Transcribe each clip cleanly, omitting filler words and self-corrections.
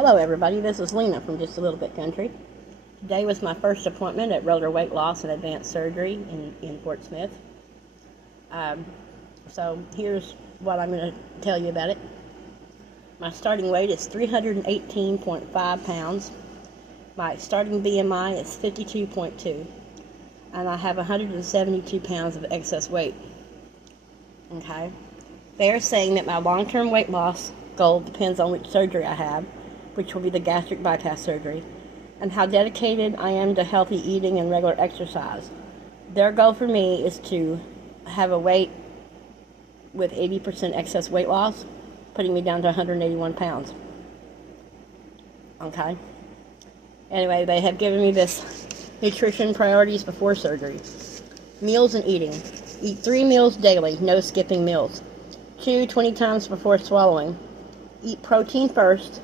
Hello everybody, this is Lena from Just a Little Bit Country. Today was my first appointment at Roller Weight Loss and Advanced Surgery in Fort Smith. So here's what I'm going to tell you about it. My starting weight is 318.5 pounds. My starting BMI is 52.2. And I have 172 pounds of excess weight. Okay? They are saying that my long-term weight loss goal depends on which surgery I have, which will be the gastric bypass surgery, and how dedicated I am to healthy eating and regular exercise. Their goal for me is to have a weight with 80% excess weight loss, putting me down to 181 pounds. Okay? Anyway, they have given me this nutrition priorities before surgery. Meals and eating. Eat 3 meals daily, no skipping meals. Chew 20 times before swallowing. Eat protein first,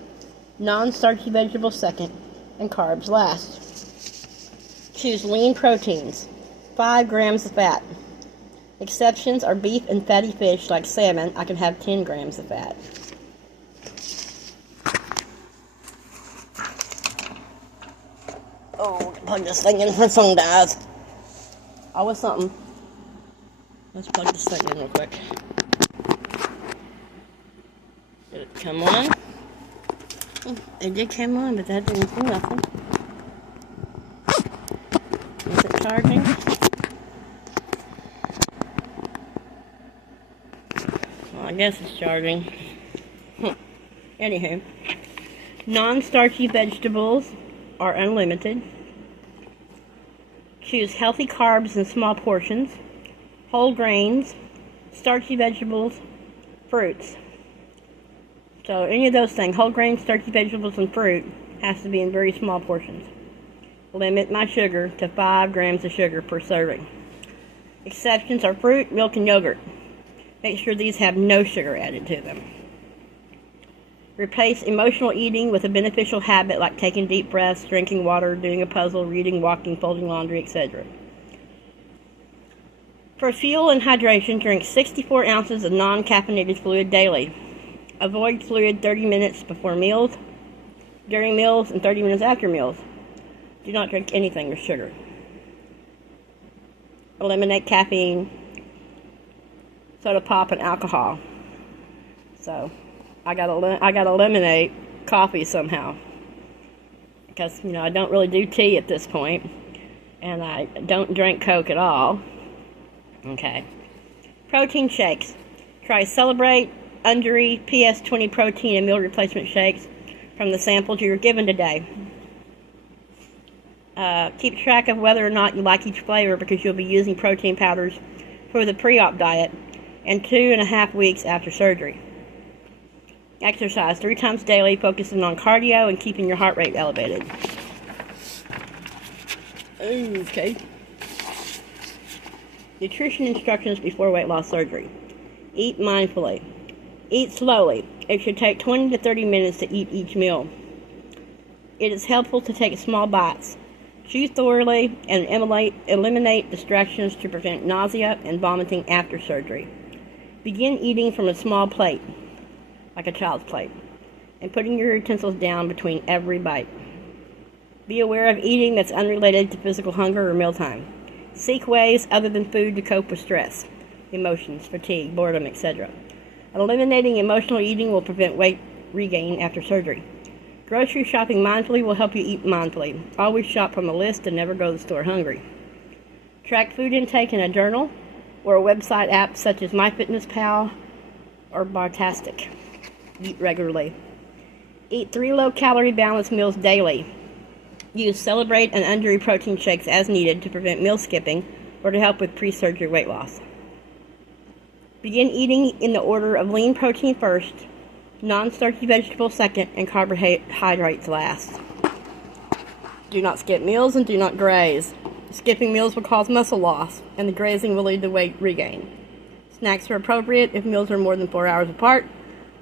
non-starchy vegetables second, and carbs last. Choose lean proteins, 5 grams of fat. Exceptions are beef and fatty fish like salmon. I can have 10 grams of fat. Oh, plug this thing in before the phone dies. Always something. Let's plug this thing in real quick. Did it come on? It did come on, but that didn't do nothing. Is it charging? Well, I guess it's charging. Anywho, non-starchy vegetables are unlimited. Choose healthy carbs in small portions, whole grains, starchy vegetables, fruits. So any of those things, whole grains, starchy vegetables, and fruit, has to be in very small portions. Limit my sugar to 5 grams of sugar per serving. Exceptions are fruit, milk, and yogurt. Make sure these have no sugar added to them. Replace emotional eating with a beneficial habit like taking deep breaths, drinking water, doing a puzzle, reading, walking, folding laundry, etc. For fuel and hydration, drink 64 ounces of non-caffeinated fluid daily. Avoid fluid 30 minutes before meals, during meals, and 30 minutes after meals. Do not drink anything with sugar. Eliminate caffeine, soda pop, and alcohol. So, I gotta eliminate coffee somehow. Because, I don't really do tea at this point. And I don't drink Coke at all. Okay. Protein shakes. Try Celebrate, Underi, PS20 protein and meal replacement shakes from the samples you were given today. Keep track of whether or not you like each flavor because you'll be using protein powders for the pre-op diet and 2.5 weeks after surgery. Exercise 3 times daily, focusing on cardio and keeping your heart rate elevated. Okay. Nutrition instructions before weight loss surgery. Eat mindfully. Eat slowly. It should take 20 to 30 minutes to eat each meal. It is helpful to take small bites. Chew thoroughly and eliminate distractions to prevent nausea and vomiting after surgery. Begin eating from a small plate, like a child's plate, and putting your utensils down between every bite. Be aware of eating that's unrelated to physical hunger or mealtime. Seek ways other than food to cope with stress, emotions, fatigue, boredom, etc. Eliminating emotional eating will prevent weight regain after surgery. Grocery shopping mindfully will help you eat mindfully. Always shop from a list and never go to the store hungry. Track food intake in a journal or a website app such as MyFitnessPal or Bartastic. Eat regularly. Eat 3 low-calorie balanced meals daily. Use Celebrate and Underi protein shakes as needed to prevent meal skipping or to help with pre-surgery weight loss. Begin eating in the order of lean protein first, non-starchy vegetables second, and carbohydrates last. Do not skip meals and do not graze. Skipping meals will cause muscle loss, and the grazing will lead to weight regain. Snacks are appropriate if meals are more than 4 hours apart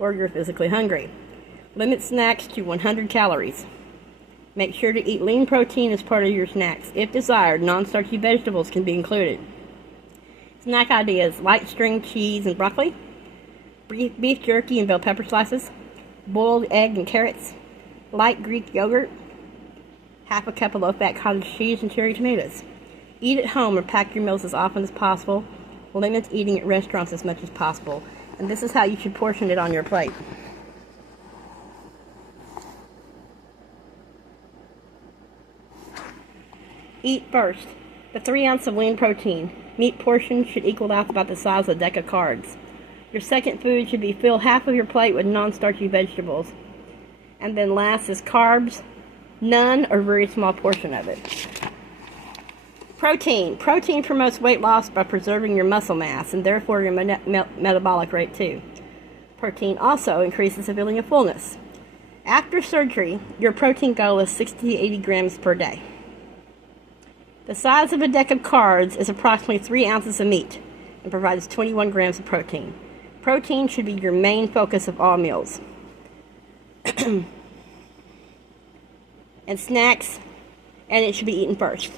or you're physically hungry. Limit snacks to 100 calories. Make sure to eat lean protein as part of your snacks. If desired, non-starchy vegetables can be included. Snack ideas: light string cheese and broccoli, beef jerky and bell pepper slices, boiled egg and carrots, light Greek yogurt, half a cup of low-fat cottage cheese, and cherry tomatoes. Eat at home or pack your meals as often as possible. Limit eating at restaurants as much as possible. And this is how you should portion it on your plate. Eat first. The 3 ounces of lean protein. Meat portion should equal out about the size of a deck of cards. Your second food should be fill half of your plate with non-starchy vegetables. And then last is carbs, none or very small portion of it. Protein. Protein promotes weight loss by preserving your muscle mass and therefore your metabolic rate too. Protein also increases the feeling of fullness. After surgery, your protein goal is 60 to 80 grams per day. The size of a deck of cards is approximately 3 ounces of meat and provides 21 grams of protein. Protein should be your main focus of all meals. And snacks, and it should be eaten first.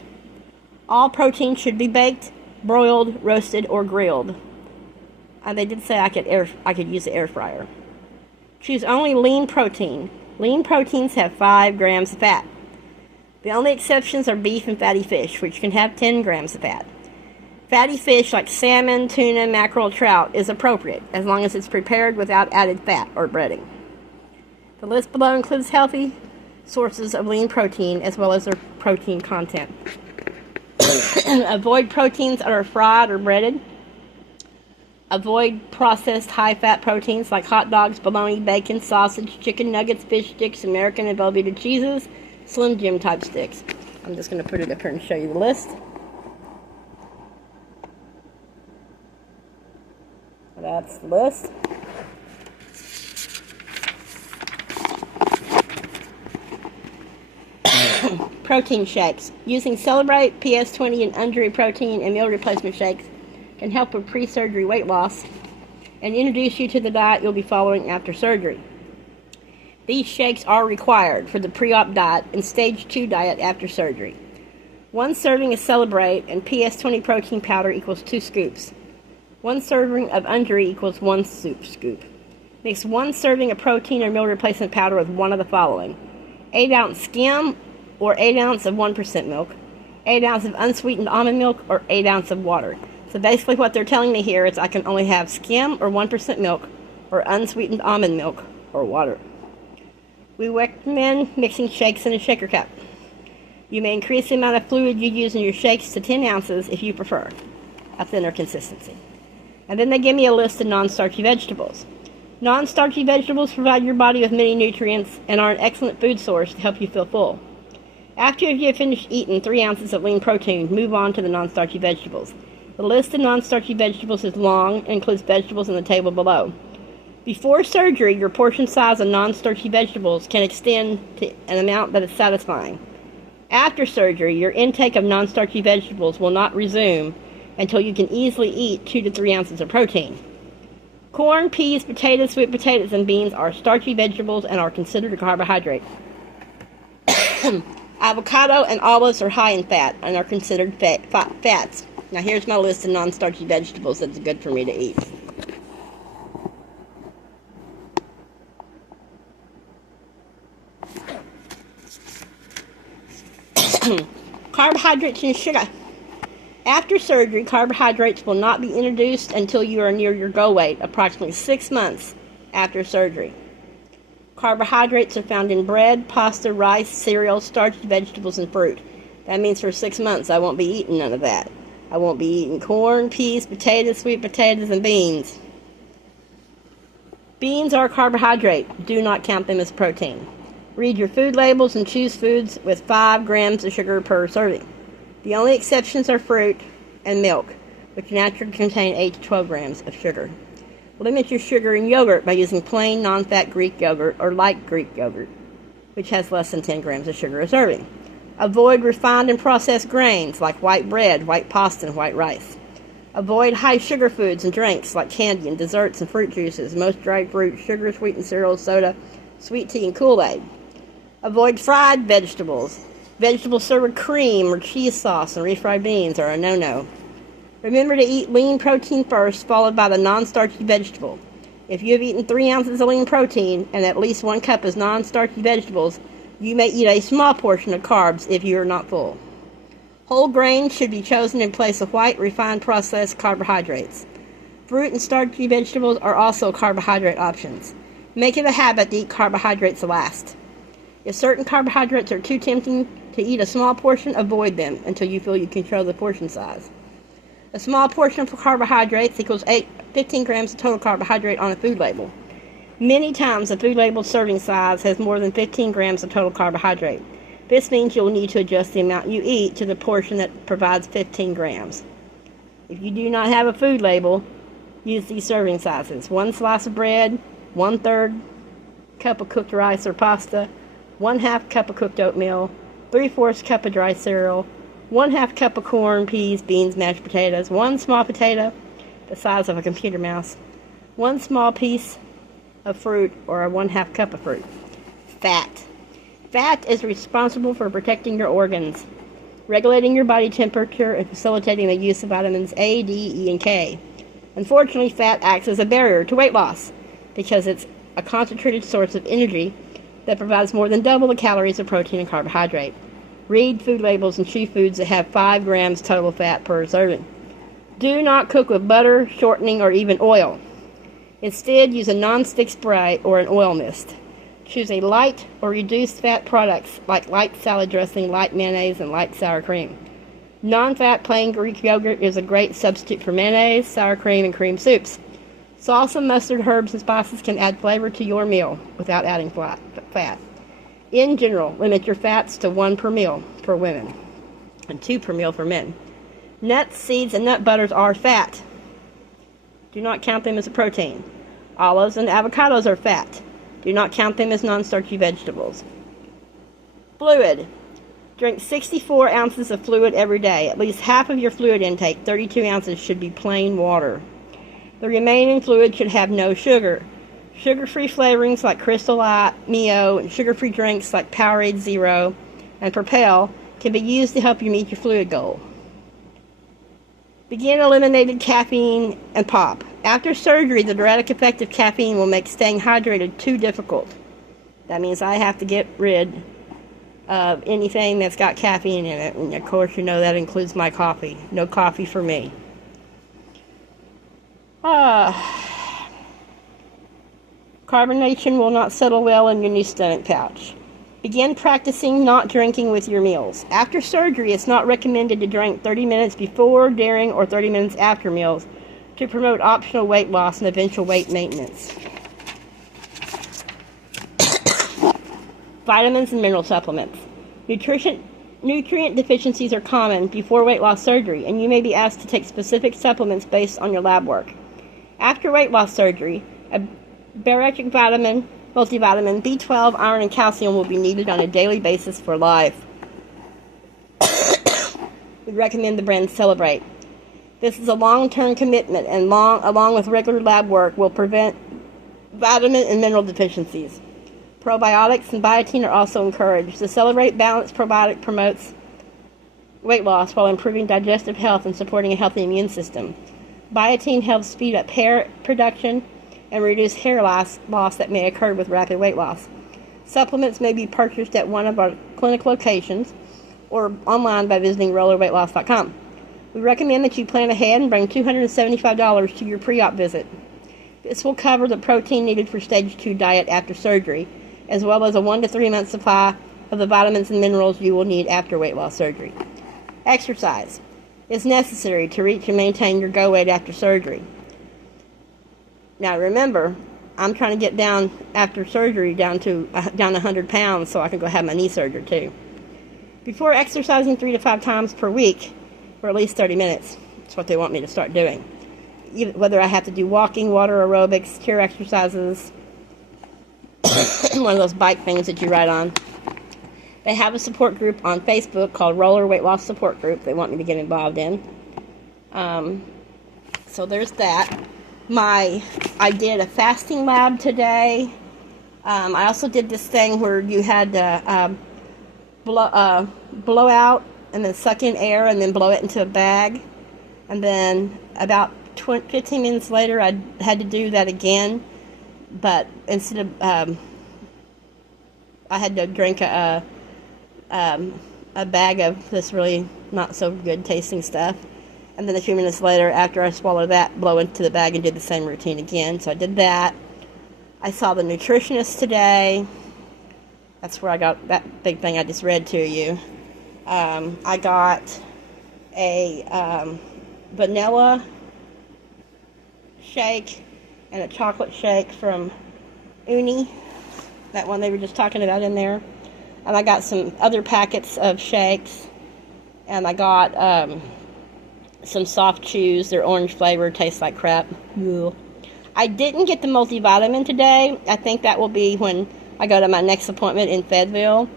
All protein should be baked, broiled, roasted, or grilled. They did say I could use the air fryer. Choose only lean protein. Lean proteins have 5 grams of fat. The only exceptions are beef and fatty fish, which can have 10 grams of fat. Fatty fish like salmon, tuna, mackerel, trout is appropriate, as long as it's prepared without added fat or breading. The list below includes healthy sources of lean protein, as well as their protein content. Avoid proteins that are fried or breaded. Avoid processed high-fat proteins like hot dogs, bologna, bacon, sausage, chicken nuggets, fish sticks, American and Velveeta cheeses, Slim Jim type sticks. I'm just going to put it up here and show you the list. That's the list. Protein shakes. Using Celebrate, PS20, and Undri protein and meal replacement shakes can help with pre-surgery weight loss and introduce you to the diet you'll be following after surgery. These shakes are required for the pre-op diet and stage 2 diet after surgery. 1 serving of Celebrate and PS20 protein powder equals 2 scoops. 1 serving of Undri equals 1 scoop. Mix 1 serving of protein or meal replacement powder with one of the following: 8 ounce skim or 8 ounce of 1% milk, 8 ounce of unsweetened almond milk, or 8 ounce of water. So basically what they're telling me here is I can only have skim or 1% milk or unsweetened almond milk or water. We recommend mixing shakes in a shaker cup. You may increase the amount of fluid you use in your shakes to 10 ounces if you prefer a thinner consistency. And then they give me a list of non-starchy vegetables. Non-starchy vegetables provide your body with many nutrients and are an excellent food source to help you feel full. After you have finished eating 3 ounces of lean protein, move on to the non-starchy vegetables. The list of non-starchy vegetables is long and includes vegetables in the table below. Before surgery, your portion size of non-starchy vegetables can extend to an amount that is satisfying. After surgery, your intake of non-starchy vegetables will not resume until you can easily eat 2 to 3 ounces of protein. Corn, peas, potatoes, sweet potatoes, and beans are starchy vegetables and are considered a carbohydrate. Avocado and olives are high in fat and are considered fats. Now here's my list of non-starchy vegetables that's good for me to eat. Carbohydrates and sugar. After surgery, carbohydrates will not be introduced until you are near your goal weight, approximately 6 months after surgery. Carbohydrates are found in bread, pasta, rice, cereal, starchy vegetables, and fruit. That means for 6 months I won't be eating none of that. I won't be eating corn, peas, potatoes, sweet potatoes, and beans. Beans are a carbohydrate. Do not count them as protein. Read your food labels and choose foods with 5 grams of sugar per serving. The only exceptions are fruit and milk, which naturally contain 8 to 12 grams of sugar. Limit your sugar in yogurt by using plain, non-fat Greek yogurt or light Greek yogurt, which has less than 10 grams of sugar a serving. Avoid refined and processed grains like white bread, white pasta, and white rice. Avoid high sugar foods and drinks like candy and desserts and fruit juices, most dried fruit, sugar, sweetened cereal, soda, sweet tea, and Kool-Aid. Avoid fried vegetables. Vegetables served with cream or cheese sauce and refried beans are a no-no. Remember to eat lean protein first, followed by the non-starchy vegetable. If you have eaten 3 ounces of lean protein and at least 1 cup is non-starchy vegetables, you may eat a small portion of carbs if you are not full. Whole grains should be chosen in place of white, refined, processed carbohydrates. Fruit and starchy vegetables are also carbohydrate options. Make it a habit to eat carbohydrates last. If certain carbohydrates are too tempting to eat a small portion, avoid them until you feel you control the portion size. A small portion of carbohydrates equals 15 grams of total carbohydrate on a food label. Many times the food label serving size has more than 15 grams of total carbohydrate. This means you'll need to adjust the amount you eat to the portion that provides 15 grams. If you do not have a food label, use these serving sizes. 1 slice of bread, 1/3 cup of cooked rice or pasta, 1/2 cup of cooked oatmeal, 3/4 cup of dry cereal, 1/2 cup of corn, peas, beans, mashed potatoes, 1 small potato, the size of a computer mouse, 1 small piece of fruit or 1/2 cup of fruit. Fat. Fat is responsible for protecting your organs, regulating your body temperature, and facilitating the use of vitamins A, D, E, and K. Unfortunately, fat acts as a barrier to weight loss because it's a concentrated source of energy that provides more than double the calories of protein and carbohydrate. Read food labels and choose foods that have 5 grams total fat per serving. Do not cook with butter, shortening, or even oil. Instead, use a non-stick spray or an oil mist. Choose a light or reduced fat products like light salad dressing, light mayonnaise, and light sour cream. Non-fat plain Greek yogurt is a great substitute for mayonnaise, sour cream, and cream soups. Salsa, mustard, herbs, and spices can add flavor to your meal without adding fat. In general, limit your fats to 1 per meal for women and 2 per meal for men. Nuts, seeds, and nut butters are fat. Do not count them as a protein. Olives and avocados are fat. Do not count them as non-starchy vegetables. Fluid. Drink 64 ounces of fluid every day. At least half of your fluid intake, 32 ounces, should be plain water. The remaining fluid should have no sugar. Sugar-free flavorings like Crystal Light, Mio, and sugar-free drinks like Powerade Zero and Propel can be used to help you meet your fluid goal. Begin eliminating caffeine and pop. After surgery, the diuretic effect of caffeine will make staying hydrated too difficult. That means I have to get rid of anything that's got caffeine in it. And of course, you know that includes my coffee. No coffee for me. Carbonation will not settle well in your new stomach pouch. Begin practicing not drinking with your meals. After surgery, it's not recommended to drink 30 minutes before, during, or 30 minutes after meals to promote optional weight loss and eventual weight maintenance. Vitamins and mineral supplements. Nutrient deficiencies are common before weight loss surgery, and you may be asked to take specific supplements based on your lab work. After weight loss surgery, a bariatric vitamin, multivitamin, B12, iron, and calcium will be needed on a daily basis for life. We recommend the brand Celebrate. This is a long-term commitment, and along with regular lab work, will prevent vitamin and mineral deficiencies. Probiotics and biotin are also encouraged. The Celebrate Balance probiotic promotes weight loss while improving digestive health and supporting a healthy immune system. Biotin helps speed up hair production and reduce hair loss that may occur with rapid weight loss. Supplements may be purchased at one of our clinic locations or online by visiting rollerweightloss.com. We recommend that you plan ahead and bring $275 to your pre-op visit. This will cover the protein needed for stage 2 diet after surgery, as well as a 1 to 3 month supply of the vitamins and minerals you will need after weight loss surgery. Exercise is necessary to reach and maintain your goal weight after surgery. Now remember, I'm trying to get down after surgery down 100 pounds so I can go have my knee surgery too. Before exercising 3 to 5 times per week, for at least 30 minutes, that's what they want me to start doing. Whether I have to do walking, water aerobics, chair exercises, one of those bike things that you ride on. They have a support group on Facebook called Roller Weight Loss Support Group they want me to get involved in. So there's that. I did a fasting lab today. I also did this thing where you had to blow out and then suck in air and then blow it into a bag. And then about 15 minutes later, I had to do that again. but instead of I had to drink a bag of this really not so good tasting stuff, and then a few minutes later, after I swallowed that, blow into the bag and do the same routine again. So I did that. I saw the nutritionist today. That's where I got that big thing I just read to you. I got a vanilla shake and a chocolate shake from Uni, that one they were just talking about in there. And I got some other packets of shakes, and I got some soft chews. They're orange flavored, taste like crap. Ugh. I didn't get the multivitamin today. I think that will be when I go to my next appointment in Fayetteville,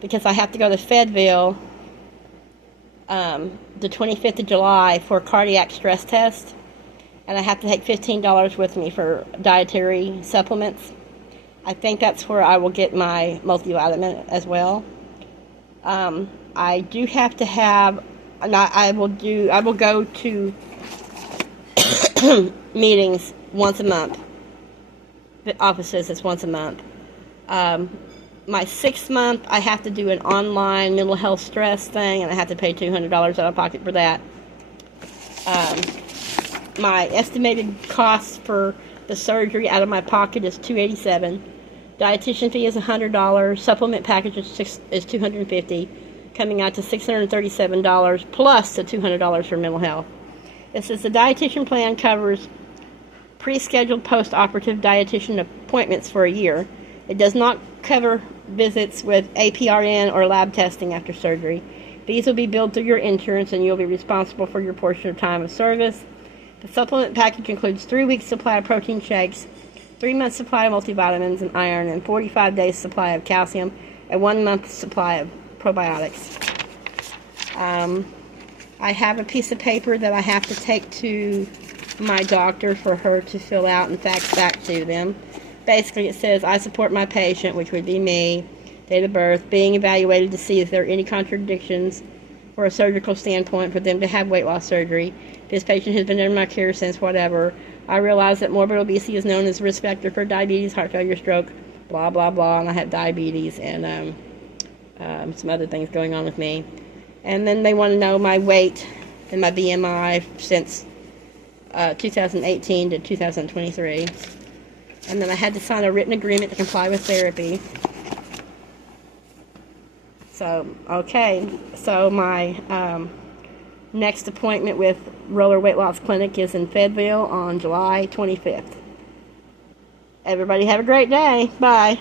because I have to go to Fayetteville the 25th of July for a cardiac stress test, and I have to take $15 with me for dietary supplements. I think that's where I will get my multivitamin as well. I do have to have, and I will go to meetings once a month. The office says it's once a month. My 6th month, I have to do an online mental health stress thing, and I have to pay $200 out of pocket for that. My estimated cost for the surgery out of my pocket is $287. Dietitian fee is $100. Supplement package is $250, coming out to $637 plus the $200 for mental health. It says the dietitian plan covers pre-scheduled post-operative dietitian appointments for a year. It does not cover visits with APRN or lab testing after surgery. These will be billed through your insurance, and you'll be responsible for your portion of time of service. The supplement package includes 3 weeks supply of protein shakes, 3 months supply of multivitamins and iron, and 45 days supply of calcium, and 1 month supply of probiotics. I have a piece of paper that I have to take to my doctor for her to fill out and fax back to them. Basically, it says, I support my patient, which would be me, date of birth, being evaluated to see if there are any contradictions for a surgical standpoint for them to have weight loss surgery. This patient has been under my care since whatever. I realize that morbid obesity is known as a risk factor for diabetes, heart failure, stroke, blah, blah, blah, and I have diabetes and some other things going on with me. And then they want to know my weight and my BMI since 2018 to 2023. And then I had to sign a written agreement to comply with therapy. So, okay. So my next appointment with Roller Weight Loss Clinic is in Fayetteville on July 25th. Everybody have a great day. Bye.